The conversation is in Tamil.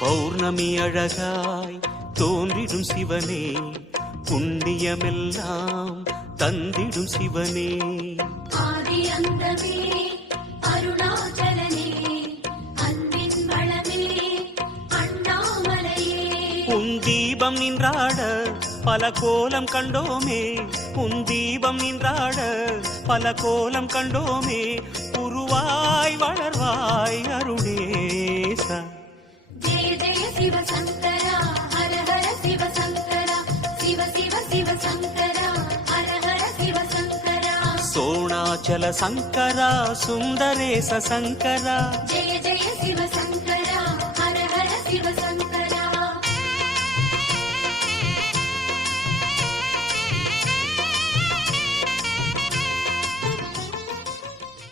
பௌர்ணமி அழகாய் தோன்றிடும் சிவனே, புண்ணியமெல்லாம் தந்திடும் சிவனே. ஆதி அந்தமே அருணாச்சலனே, அன்பின் வளமே அண்ணாமலையே. உன் தீபம் நின்றாட பல கோலம் கண்டோமே, உன் தீபம் நின்றாட பல கோலம் கண்டோமே. உருவாய் வளர்வாய் அருணேசா. ஜெய ஜெய சிவ சங்கரா, ஹர ஹர சிவ சங்கரா, சிவ சிவ சிவ சங்கரா, ஹர ஹர சிவ சங்கரா. சோணாச்சல சங்கரா, சுந்தரேச சங்கரா. ஜெய ஜெய சிவ சங்கரா, ஹர ஹர சிவ சங்கரா.